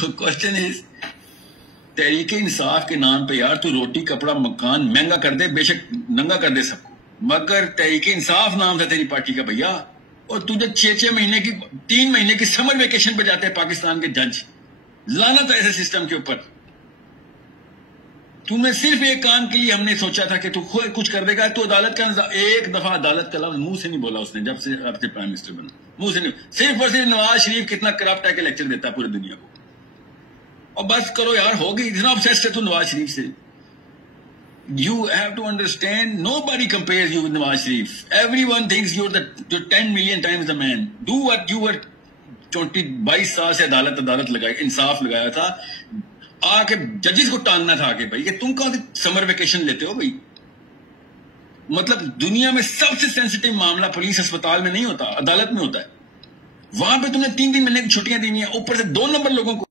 تو question is Tehreek Insaf کے نام پہ یار تو روٹی کپڑا مکان مہنگا کر دے، بے شک ننگا کر دے سب کو، مگر تحریک انصاف نام تھا تیری پارٹی کا بھیا، اور تجھے 6 مہینے کی 3 مہینے کی سمر ویکیشن پہ جاتے ہیں پاکستان کے جج. لعنت ایسے سسٹم کے اوپر. تمہیں صرف ایک کام کے لیے ہم نے سوچا تھا کہ تو خود کچھ کر دے گا. تو عدالت کا ایک دفعہ عدالت کا لفظ منہ سے نہیں بولا اس نے جب سے آپ سے پرائم منسٹر بنا، منہ سے نہیں. صرف اور صرف نواز شریف کتنا کرپٹ ہے کہ لیکچر دیتا ہے پوری دنیا کو. اور بس کرو یار، ہوگی اتنا obsessed ہے تو نواز شریف سے. You have to understand, nobody compares you with Nawaz Sharif. Everyone thinks you're 10 million times the man. Do what you were 22 سال سے عدالت لگائی، انصاف لگایا تھا، آ کے ججز کو ٹانگنا تھا کہ بھائی کہ تم کہاں سے سمر ویکیشن لیتے ہو بھائی. مطلب دنیا میں سب سے سینسٹیو معاملہ پولیس اسپتال میں نہیں ہوتا، عدالت میں ہوتا ہے. وہاں پہ تم نے 3 مہینے کی چھٹیاں دی ہوئی ہیں، اوپر سے 2 نمبر لوگوں کو